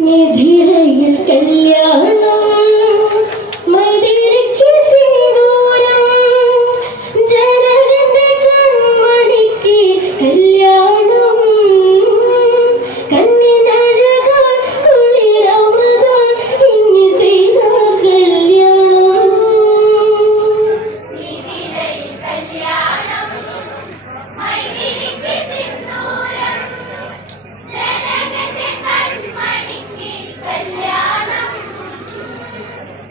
നിധിരയിൽ കല്യാണം മൈതിരിക്ക് സിന്ദൂരം ജനകന്റെ കൺമണിക്ക് കല്യാണം കണ്ണിനഴകാൽ കുളിരമൃതാൽ ഇനി ചെയ്ത കല്യാണം നിധിരയിൽ കല്യാണം മൈതിരിക്ക് സിന്ദൂരം ജനകന്റെ കൺമണിക്ക് കല്യാണം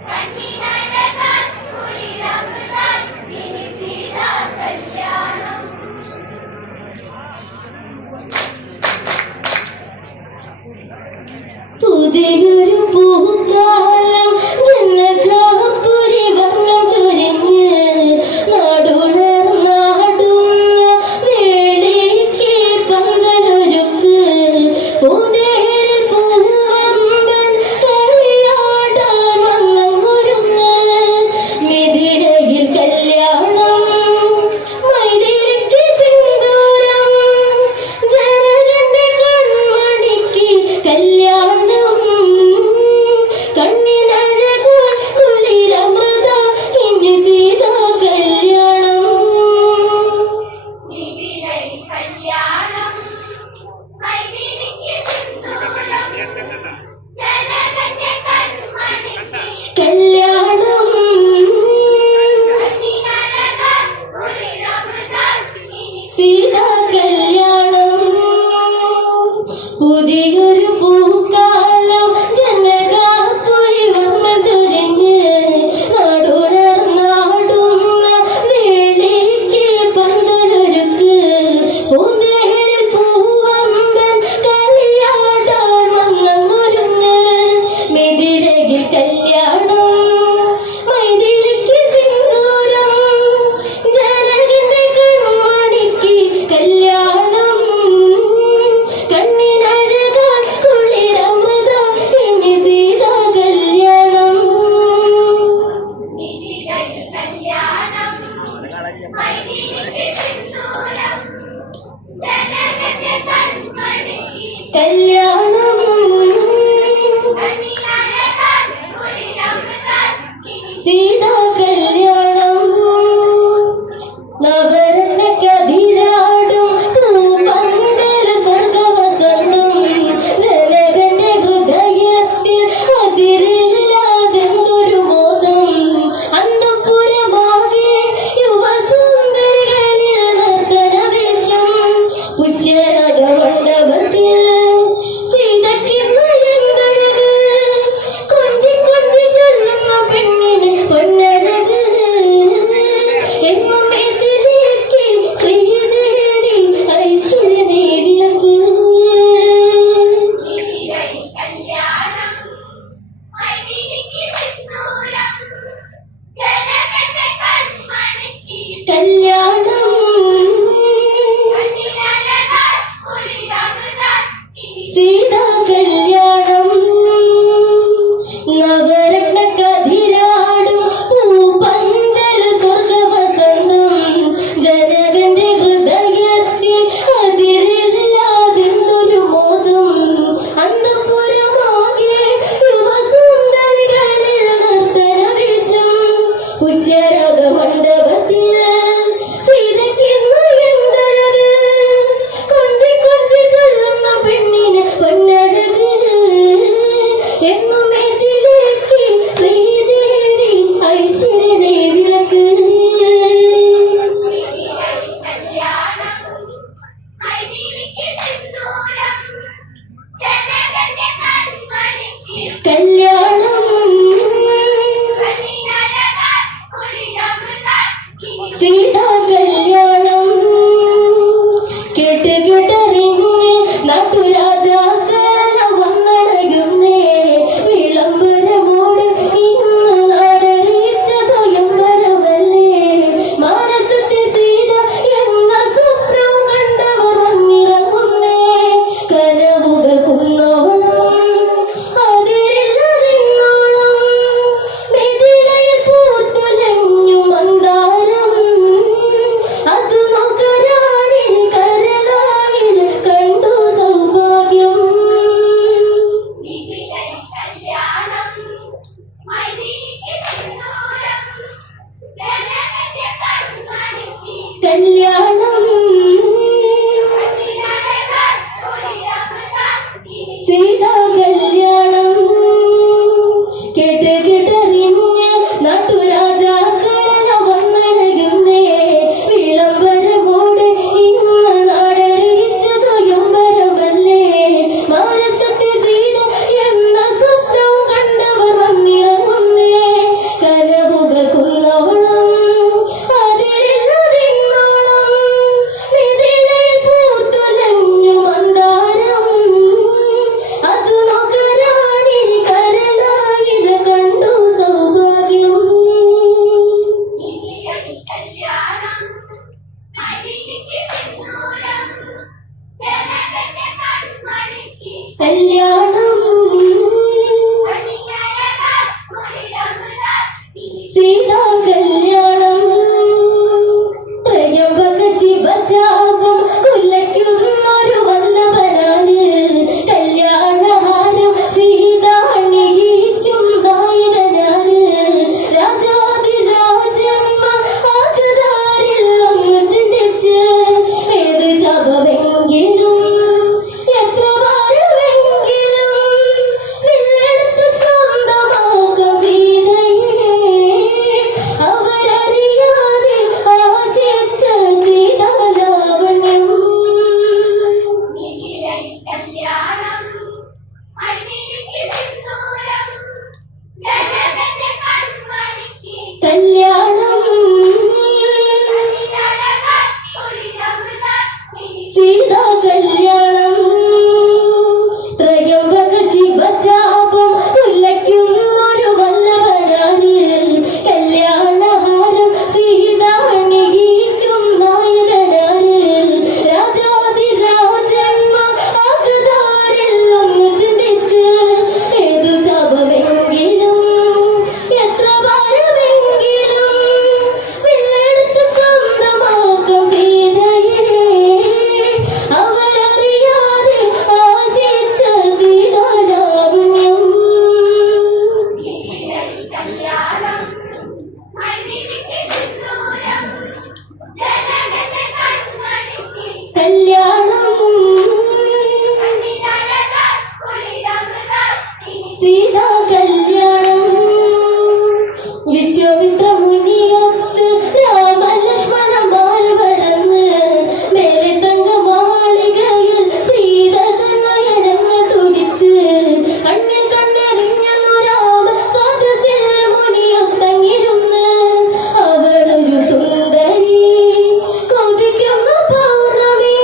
കണ്ണിനഴകാൽ കുളിരമൃതാൽ ഇനി ചെയ്ത കല്യാണം പുതിയൊരു പൂക്കാലം ജനകാപുരി വർണ്ണം ചൊരിഞ്ഞ് നാടുണർന്നാടുന്ന വേളയ്ക്ക് പന്തലൊരുക്ക് പൂന്തേരിൽ പൂവമ്പൻ കളിയാടാൻ വന്നൊരുങ്ങ് മിഥിരയിൽ കല്യാണം മൈതിരിക്ക് സിന്ദൂരം ജനകന്റെ കൺമണിക്ക് കല്യാണം കണ്ണിനഴകാൽ കുളിരമൃത ഇനി സീതാ കല്യാണം നിധിരയിൽ കല്യാണം മൈതിരിക്ക് സിന്ദൂരം ജനകന്റെ കൺമണിക്ക് കല്യാണം കണ്ണിനഴകാൽ കുളിരമൃത ഇനി സീതാ കല്യാണം പുതിയൊരു പൂക്കാലം ജനകാപുരി വർണ്ണം ചൊരിഞ്ഞ് നാടുണർന്നാടുന്ന വേളയ്ക്ക് പന്തലൊരുക്ക് പൂന്തേരിൽ പൂവമ്പൻ കളിയാടാൻ വന്നൊരുങ്ങ് മിഥിരയിൽ കല്യാണം മൈതിരിക്ക് സിന്ദൂരം ജനകന്റെ കൺമണിക്ക് കല്യാണം കണ്ണിനഴകാൽ കുളിരമൃത ഇനി സീതാ കല്യാണം നിധിരയിൽ കല്യാണം മൈതിരിക്ക് സിന്ദൂരം ജനകന്റെ കൺമണിക്ക് കല്യാണം കണ്ണിനഴകാൽ കുളിരമൃത ഇനി സീതാ കല്യാണം നവരത്ന കതിരാടും പൂപ്പന്തൽ സ്വർഗവസന്തം ജനകന്റെ ഹൃദയത്തിൽ അതിരില്ലാതെന്തൊരു മോദം അന്തഃപുരമാകെ യുവസുന്ദരികളിൽ നർത്തനവേശം പുഷ്യരഥ മണ്ഡപത്തിൽ സീതയ്ക്കിന്ന് എന്തഴക് കൊഞ്ചി കൊഞ്ചി ചൊല്ലുന്ന പെണ്ണിന് പൊന്നഴക് എന്നും എതിരേക്ക് ശ്രീദേവി ഐശ്വര്യദേവിയമ്പ് നിധിരയിൽ കല്യാണം മൈതിരിക്ക് സിന്ദൂരം ജനകന്റെ കൺമണിക്ക് കല്യാണം കണ്ണിനഴകാൽ കുളിരമൃത ഇനി സീതാ കല്യാണം നവരത്ന കതിരാടും പൂപ്പന്തൽ സ്വർഗവസന്തം ജനകന്റെ ഹൃദയത്തിൽ അതിരില്ലാതെന്തൊരു മോദം അന്തഃപുരമാകെ യുവസുന്ദരികളിൽ നർത്തനവേശം പുഷ്യരഥ മണ്ഡപത്തിൽ സീതയ്ക്കിന്ന് എന്തഴക് കൊഞ്ചി കൊഞ്ചി ചൊല്ലുന്ന പെണ്ണിന് പൊന്നഴക് സീതാ കല്യാണം വിശ്വാമിത്ര മുനിയൊത്ത് രാമ ലക്ഷ്മണന്മാർ വരന്ന് മേലെ തങ്ക മാളികയിൽ സീത നയനങ്ങൾ തുടിച്ച് കണ്ണിൽ കണ്ണെറിഞ്ഞു രാമ സ്വാതസിൽ മുനിയൊത്തങ്ങിരുന്ന് അവളൊരു സുന്ദരി കൊതിക്കുന്ന പൗർണമി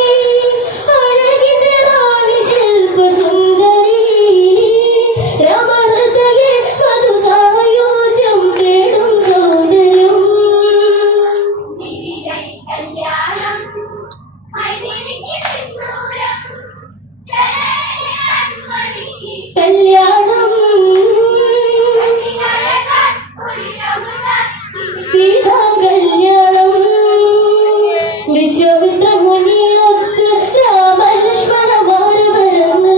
അഴകിന്റെ റാണി ശില്പ സുന്ദരി രാമഹൃദയെ മധു സായോജ്യം തേടും സൗന്ദര്യം കല്യാണം സീതാ കല്യാണം വിശ്വാമിത്ര മുനിയൊത്ത് രാമ ലക്ഷ്മണന്മാർ വരന്ന്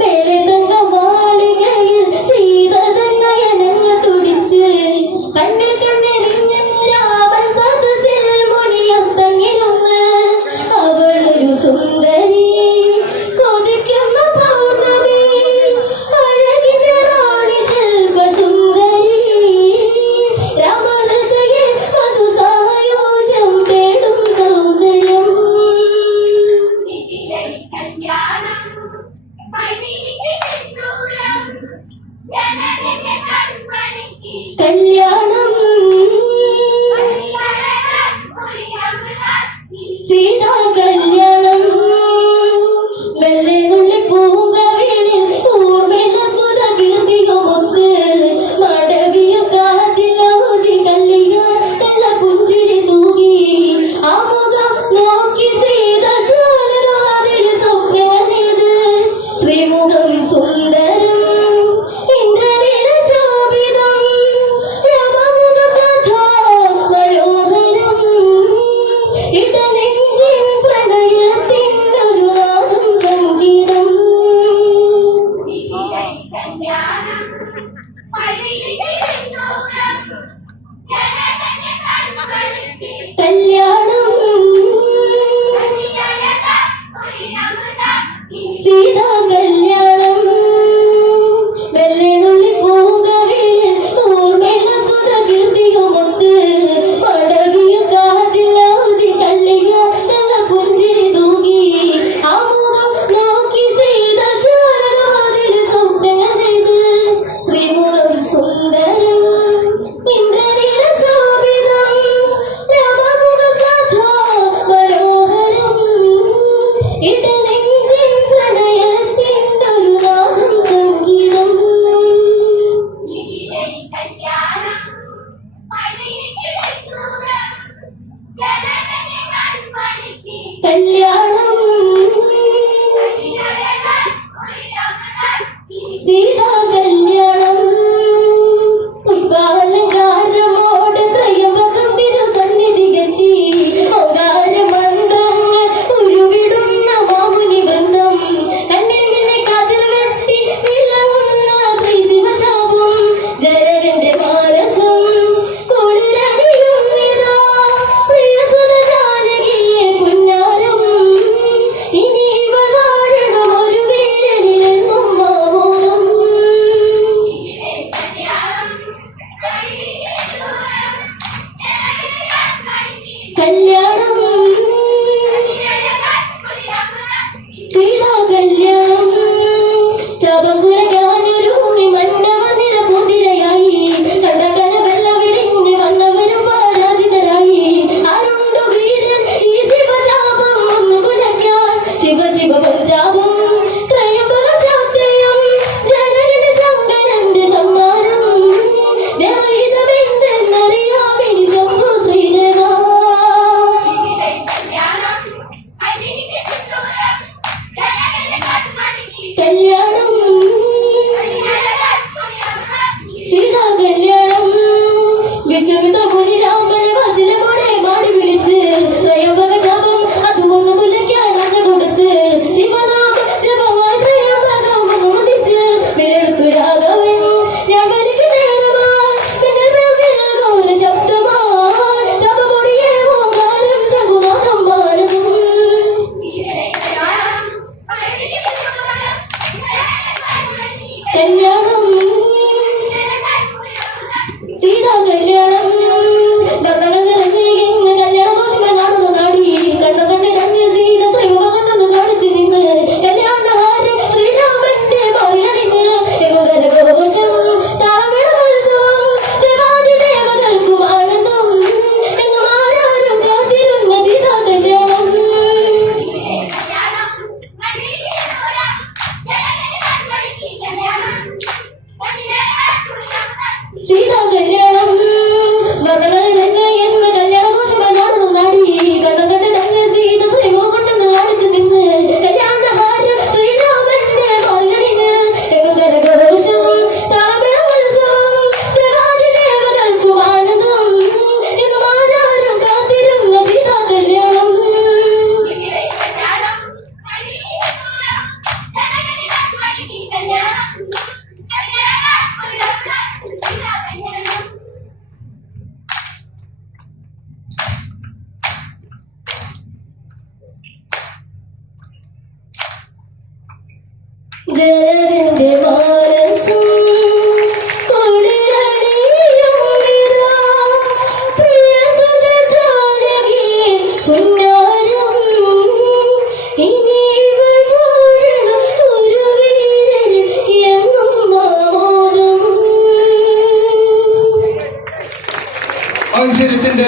മേലെ തങ്ക മാളികയിൽ സീത നയനങ്ങൾ തുടിച്ച് കണ്ണിൽ കണ്ണെറിഞ്ഞു രാമൻ സദസ്സിൽ മുനിയൊത്തങ്ങിരുന്ന് അവളൊരു സുന്ദരി കൊതിക്കുന്ന പൗർണമി അഴകിന്റെ റാണി ശില്പ സുന്ദരി രാമഹൃദയെ മധു സായോജ്യം തേടും സൗന്ദര്യം കല്യാണം സീതാ കല്യാണം വെള്ളിനുള്ളി പൂങ്കവിളിൽ ഊർമിള സുത കീർത്തികമൊത്ത് മടവിയ കാതിലോതി കല്യാണ പുഞ്ചിരി തൂകി ആ മുഖം നോക്കി സീത ജാലകവാതിൽ സ്വപ്നങ്ങൾ നെയ്ത് ശ്രീമുഖം സുന്ദരം ഇന്ദ്രനീല ശോഭിതം രാമമുഖ സദാ മനോഹരം ഇടനെഞ്ചിൻ പ്രണയത്തിനൊരു നാദം സംഗീതം കല്യാണം സീതാ കല്യാണം വെള്ളിനുള്ളി പൂങ്കവിളിൽ ഊർമിള സുത കീർത്തികമൊത്ത് മടവിയ കാതിലോതി കല്യാണ പുഞ്ചിരി തൂകി ആ മുഖം നോക്കി സീത ജാലകവാതിൽ സ്വപ്നങ്ങൾ നെയ്ത് ശ്രീമുഖം സുന്ദരം ഇന്ദ്രനീല ശോഭിതം രാമമുഖ സദാ മനോഹരം ഇടനെഞ്ചിൻ പ്രണയത്തിനൊരു നാദം സംഗീതം കല്യാണം സീതാ കല്യാണം പുഷ്പാലങ്കാരമോട് ത്രയംബകം തിരുസന്നിധിയെത്തി ഓങ്കാരമന്ത്രങ്ങൾ ഉരുവിടുന്ന മാമുനി വൃന്ദം കണ്ണിൽ നിന്നെ കാതിൽ വെട്ടി വിളങ്ങുന്ന ശ്രീ ശിവചാപം ജനകന്റെ മാനസം കുളിരണിയുന്നിതാ പ്രിയസുത ജാനകിയെ പുന്നാരം ഇനി ഇവൾ വാഴണം ഒരു വീരനിലെന്നും മാമോനം കല്യാണം സീതാ കല്യാണം ചാപം കുരയ്ക്കാനൊരുങ്ങി മന്നവ നിറപുതിരയായി കണ്ടകന വെള്ളം വിരിഞ്ഞ് വന്നവരും പരാജിതരായി ആരുണ്ടു വീരൻ ഈ ശിവചാപം ഒന്ന് കുലയ്ക്കാൻ ശിവ ശിവ പഞ്ചാപം ത്രയംബക ശാക്തേയം ജനകന് ശങ്കരന്റെ സമ്മാനം ദേവഹിതമെന്തെന്നറിയാമിനി ശംഭു ശ്രീദേവ കല്യാണം സീതാ കല്യാണം വിശ്വാമിത്ര മുനി രാമനെ വചനമോടെ മാടി വിളിച്ച് ത്രയംബക ജപം അതുമൊന്ന് കുലയ്ക്കാൻ അത് കൊടുത്ത് ശിവനാമ ജപമായി ത്രയംബകം മുഖമുദിച്ച് വിരടുത്തു രാഘവൻ ഞാൻ വരിക നേരമായി പിന്നിൽ ഘോര ശബ്ദമായി ജപമൊടിയെ ഓങ്കാരം ശകുനാഥം പാടും കല്യാണം സാഹചര്യത്തിന്റെ